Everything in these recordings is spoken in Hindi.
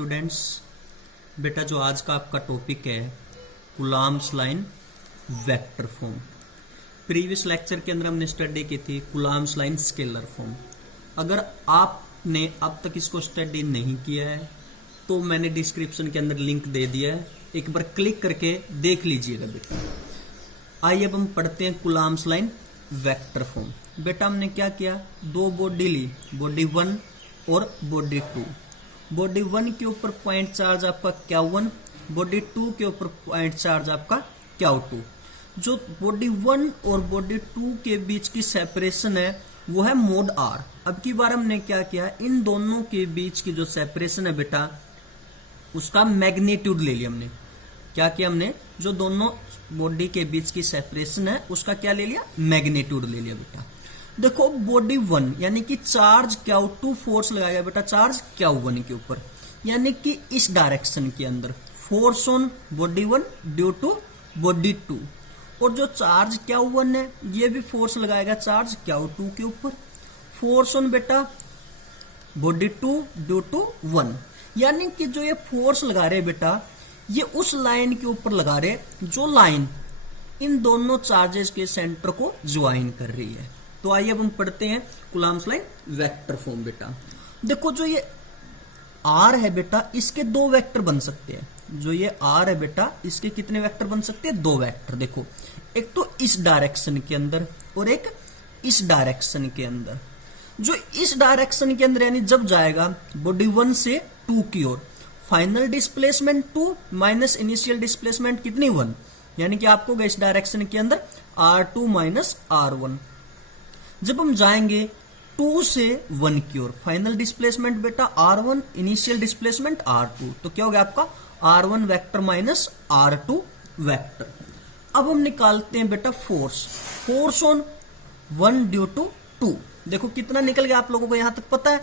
स्टूडेंट्स, बेटा जो आज का आपका टॉपिक है Coulomb's line vector form. Previous lecture के अंदर हमने स्टडी की थी कूलॉम्स लाइन स्केलर फॉर्म। अगर आपने अब तक इसको स्टडी नहीं किया है तो मैंने डिस्क्रिप्शन के अंदर लिंक दे दिया है, एक बार क्लिक करके देख लीजिएगा बेटा। आइए अब हम पढ़ते हैं कूलॉम्स लाइन वेक्टर फॉर्म। बेटा हमने क्या किया, दो बॉडी ली, बॉडी 1 और बॉडी 2। बॉडी 1 के ऊपर पॉइंट चार्ज आपका Q1, बॉडी 2 के ऊपर पॉइंट चार्ज आपका Q2। जो बॉडी 1 और बॉडी 2 के बीच की सेपरेशन है वो है मोड R। अब की बार हमने क्या किया, इन दोनों के बीच की जो सेपरेशन है बेटा उसका मैग्नीट्यूड ले लिया हमने। क्या किया हमने, जो दोनों बॉडी के बीच की सेपरेशन है उसका क्या ले लिया, मैग्नीट्यूड ले लिया बेटा। देखो बॉडी 1 यानी कि चार्ज Q2 फोर्स लगाया बेटा चार्ज Q1 के ऊपर, यानी कि इस डायरेक्शन के अंदर force on body 1 due to body 2। और जो चार्ज Q1 है ये भी फोर्स लगाएगा चार्ज Q2 के ऊपर, फोर्स ऑन बेटा बॉडी 2 ड्यू टू 1। यानी कि जो ये फोर्स लगा रहे बेटा ये उस लाइन के ऊपर लगा रहे जो लाइन इन दोनों चार्जेस के सेंटर को ज्वाइन कर रही है। तो आइए अब हम पढ़ते हैं कूलॉम्स लाइन वेक्टर फॉर्म। बेटा देखो जो ये R है बेटा इसके दो वेक्टर बन सकते हैं। जो ये R है बेटा इसके कितने वेक्टर बन सकते हैं, दो वेक्टर। देखो एक तो इस डायरेक्शन के अंदर और एक इस डायरेक्शन के अंदर। जो इस डायरेक्शन के अंदर यानी जब जाएगा बॉडी 1 से 2 की ओर, final displacement 2 minus initial displacement कितनी 1, यानी कि आपको इस डायरेक्शन के अंदर R2 माइनस R1। जब हम जाएंगे 2 से 1 की ओर, फाइनल डिस्प्लेसमेंट बेटा R1, इनिशियल डिस्प्लेसमेंट R2, तो क्या हो गया आपका R1 vector minus R2 vector. अब हम निकालते हैं बेटा फोर्स ऑन 1 ड्यू टू 2। देखो कितना निकल गया आप लोगों को यहां तक पता है,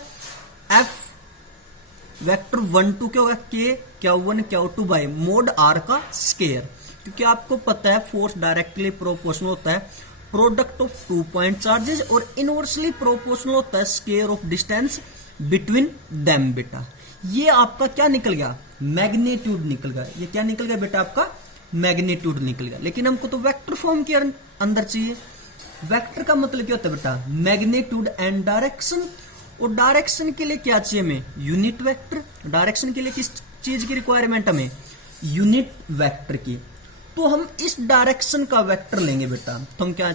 F वेक्टर 1 2 क्या होगा, K Q1 Q2 by mod R का स्केयर। क्योंकि आपको पता है फोर्स डायरेक्टली प्रोपोर्शनल होता है प्रोडक्ट ऑफ 2 पॉइंट चार्जेस और इनवर्सली प्रोपोर्शनल होता है square of distance between them बेटा। ये आपका क्या निकल गया, मैग्नीट्यूड निकल गया। ये क्या निकल गया बेटा, आपका मैग्नीट्यूड निकल गया। लेकिन हमको तो वेक्टर फॉर्म के अंदर चाहिए। वेक्टर का मतलब क्या होता है बेटा, मैग्नीट्यूड एंड डायरेक्शन। और डायरेक्शन के लिए क्या चाहिए हमें, यूनिट वेक्टर। डायरेक्शन के लिए किस चीज की रिक्वायरमेंट हमें, यूनिट वेक्टर की। तो हम इस डायरेक्शन का वेक्टर लेंगे बेटा, तो हम क्या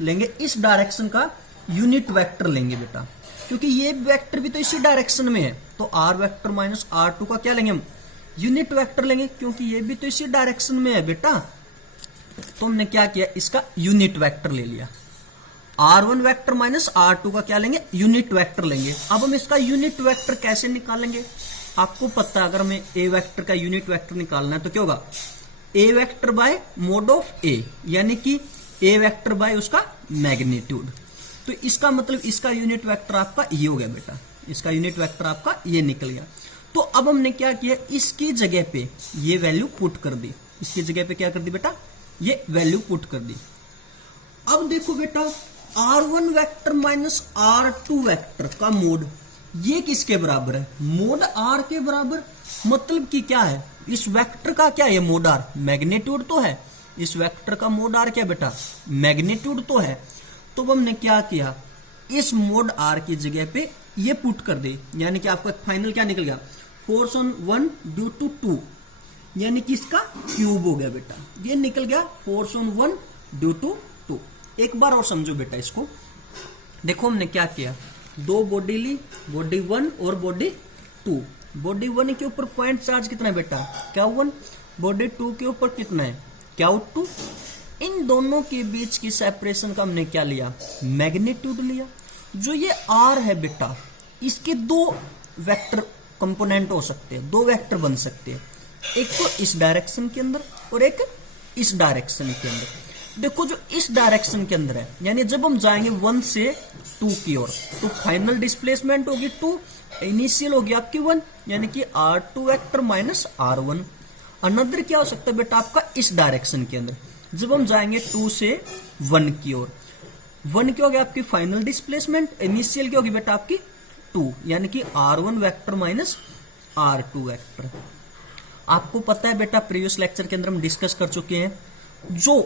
लेंगे, इस डायरेक्शन का यूनिट वेक्टर लेंगे बेटा। क्योंकि ये वेक्टर भी तो इसी डायरेक्शन में है, तो R वेक्टर माइनस R2 का क्या लेंगे हम, यूनिट वेक्टर लेंगे, क्योंकि ये भी तो इसी डायरेक्शन में है बेटा। तो हमने क्या किया, इसका यूनिट वेक्टर ले लिया। R1 वेक्टर माइनस R2 का क्या लेंगे, यूनिट वेक्टर लेंगे। अब हम इसका यूनिट वेक्टर कैसे निकालेंगे, आपको पता है अगर हमें A वेक्टर का यूनिट वेक्टर निकालना है तो क्या होगा, A vector by mode of A, यानी कि A वेक्टर बाय उसका मैग्नीट्यूड। तो इसका मतलब इसका यूनिट वेक्टर आपका ये हो गया बेटा, इसका यूनिट वेक्टर आपका ये निकल गया। तो अब हमने क्या किया, इसकी जगह पे ये वैल्यू पुट कर दी। इसकी जगह पे क्या कर दी बेटा, ये वैल्यू पुट कर दी। अब देखो बेटा R1 vector minus R2 vector का मोड ये किसके बराबर है, मोड R के बराबर। मतलब कि क्या है, इस वेक्टर का क्या है मोड R, मैग्नीट्यूड तो है। इस वेक्टर का मोड R क्या बेटा, मैग्नीट्यूड तो है। तो हमने क्या किया, इस मोड R की जगह पे ये पुट कर दे, यानी कि आपका फाइनल क्या निकल गया, फोर्स ऑन 1 ड्यू टू 2, यानी कि इसका क्यूब हो गया बेटा। ये निकल गया फोर्स ऑन 1 ड्यू टू 2। एक बार और समझो बेटा इसको। देखो हमने क्या किया, दो बॉडी ली, बॉडी 1 और बॉडी 2। बॉडी 1 के ऊपर पॉइंट चार्ज कितना है बेटा, Q1। बॉडी 2 के ऊपर कितना है, Q2। इन दोनों के बीच की सेपरेशन का हमने क्या लिया, मैग्नीट्यूड लिया। जो ये R है बेटा इसके दो वेक्टर कंपोनेंट हो सकते हैं, दो वेक्टर बन सकते हैं, एक तो इस डायरेक्शन के अंदर और एक इस डायरेक्शन के अंदर। देखो जो इस डायरेक्शन के अंदर है, यानी जब हम जाएंगे 1 से 2 की ओर तो फाइनल डिस्प्लेसमेंट होगी 2, इनिशियल होगी आपकी 1, यानी कि R2 vector minus R1। Another क्या हो सकता है बेटा आपका इस डायरेक्शन के अंदर, जब हम जाएंगे 2 से 1 की ओर, 1 क्या होगी आपकी फाइनल डिस्प्लेसमेंट, इनिशियल क्या होगी बेटा आपकी 2, यानी कि R1 vector minus R2 vector. आपको पता है बेटा प्रीवियस लेक्चर के अंदर हम डिस्कस कर चुके हैं, जो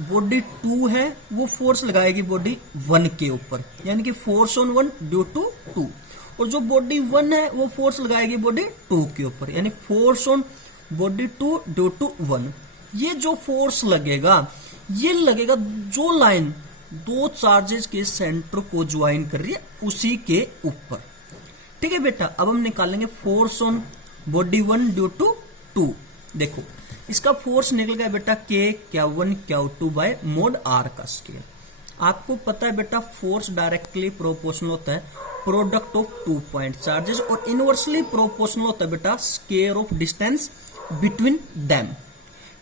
बॉडी 2 है वो फोर्स लगाएगी बॉडी 1 के ऊपर, यानी कि फोर्स ऑन 1 ड्यू टू 2, और जो बॉडी 1 है वो फोर्स लगाएगी बॉडी 2 के ऊपर, यानी force on body 2 due to 1। ये जो फोर्स लगेगा ये लगेगा जो लाइन दो चार्जेस के सेंटर को ज्वाइन कर रही है उसी के ऊपर। ठीक है बेटा, अब हम निकालेंगे force on body 1 due to 2। देखो इसका फोर्स निकल गया बेटा K1 Q2 by mod R का स्केयर। आपको पता है बेटा फोर्स डायरेक्टली प्रोपोर्शनल होता है प्रोडक्ट ऑफ 2 पॉइंट चार्जेस, और इनवर्सली प्रोपोर्शनल होता है बेटा square of distance between them.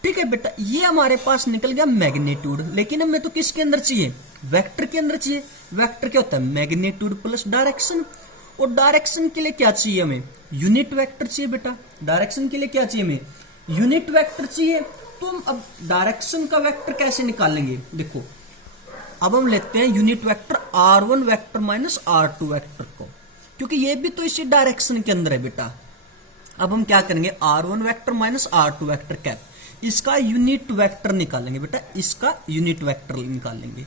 ठीक है बेटा, ये हमारे पास निकल गया मैग्नीट्यूड, लेकिन हमें तो किसके अंदर चाहिए, वेक्टर के अंदर चाहिए। वेक्टर क्या होता है, मैग्नीट्यूड प्लस डायरेक्शन, और डायरेक्शन के लिए क्या चाहिए हमें, यूनिट वेक्टर चाहिए बेटा। डायरेक्शन के लिए क्या चाहिए हमें, यूनिट वेक्टर चाहिए। तो हम अब डायरेक्शन का वेक्टर कैसे निकालेंगे, देखो अब हम लेते हैं unit vector R1 vector minus R2 vector को, क्योंकि ये भी तो इसी डायरेक्शन के अंदर है बेटा। अब हम क्या करेंगे, R1 vector minus R2 vector cap, इसका यूनिट वेक्टर निकालेंगे बेटा, इसका यूनिट वेक्टर निकालेंगे।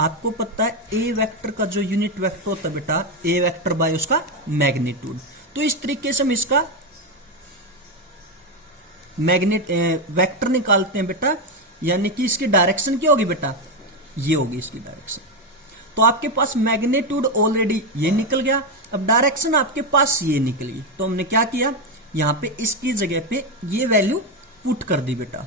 आपको पता है ए वेक्टर का जो यूनिट वेक्टर होता है बेटा, ए वेक्टर बाय उसका मैग्नीट्यूड। तो इस तरीके से हम इसका वेक्टर निकालते हैं बेटा, यानी कि इसकी डायरेक्शन क्या होगी बेटा, ये होगी इसकी डायरेक्शन। तो आपके पास मैग्नीट्यूड ऑलरेडी ये निकल गया, अब डायरेक्शन आपके पास ये निकली। तो हमने क्या किया, यहां पे इसकी जगह पे ये वैल्यू पुट कर दी बेटा।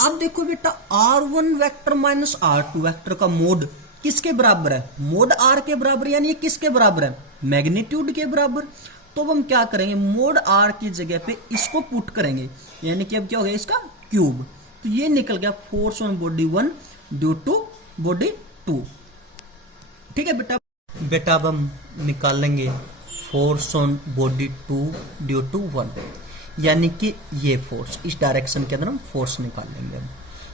अब देखो बेटा R1 vector minus R2 vector का मोड किसके बराबर है, मोड R के बराबर, यानी ये किसके बराबर है, मैग्नीट्यूड के बराबर। तो हम क्या करेंगे, मोड R की जगह पे इसको पुट करेंगे, यानी कि अब क्या हो गया इसका क्यूब। तो ये निकल गया force on body 1 due to body 2। ठीक है बेटा अब हम निकाल लेंगे force on body 2 due to 1, यानी कि ये फोर्स, इस डायरेक्शन के अंदर हम फोर्स निकाल लेंगे।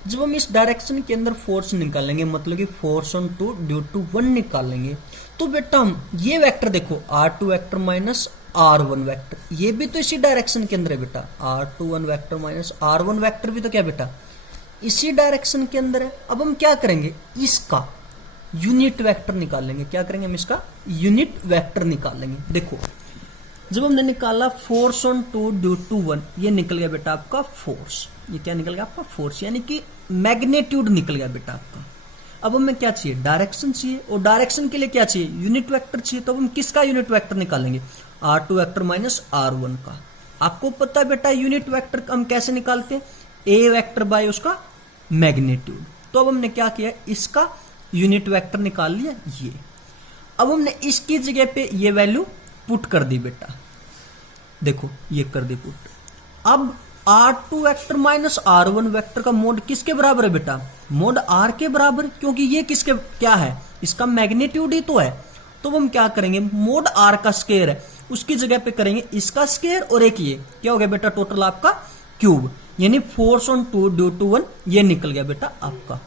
जब हम इस डायरेक्शन के अंदर फोर्स निकालेंगे, मतलब कि फोर्स ऑन 2 ड्यू टू 1 निकालेंगे, तो बेटा हम ये वेक्टर देखो R2 vector minus R1 vector, ये भी तो इसी डायरेक्शन के अंदर है बेटा। R21 vector minus R1 vector भी तो क्या बेटा इसी डायरेक्शन के अंदर है। अब हम क्या करेंगे, इसका यूनिट वेक्टर निकालेंगे। क्या करेंगे, हम इसका यूनिट वेक्टर निकालेंगे। देखो जब हमने निकाला फोर्स ऑन 2 ड्यू टू 1, ये निकल गया बेटा आपका फोर्स। ये क्या निकल गया आपका फोर्स, यानी कि मैग्नीट्यूड निकल गया बेटा आपका। अब हमें क्या चाहिए, डायरेक्शन चाहिए, और डायरेक्शन के लिए क्या चाहिए, यूनिट वेक्टर चाहिए। तो हम किसका यूनिट वेक्टर निकालेंगे, R2 वेक्टर माइनस R1 का। आपको पता है बेटा यूनिट वेक्टर हम कैसे निकालते हैं, ए वेक्टर बाय उसका मैग्नीट्यूड। तो अब हमने क्या किया, इसका यूनिट वेक्टर निकाल लिया ये। अब हमने इसकी जगह पे ये वैल्यू पुट कर दी बेटा, देखो ये कर दी पुट। अब R2 vector minus R1 vector का मोड किसके बराबर है बेटा, मोड R के बराबर, क्योंकि ये किसके क्या है, इसका मैग्नीट्यूड ही तो है। तो हम क्या करेंगे, मोड R का स्केयर है उसकी जगह पे करेंगे इसका स्केयर, और एक ये क्या हो गया बेटा टोटल आपका क्यूब, यानी फोर्स ऑन 2 ड्यू टू 1 ये निकल गया बेटा आपका।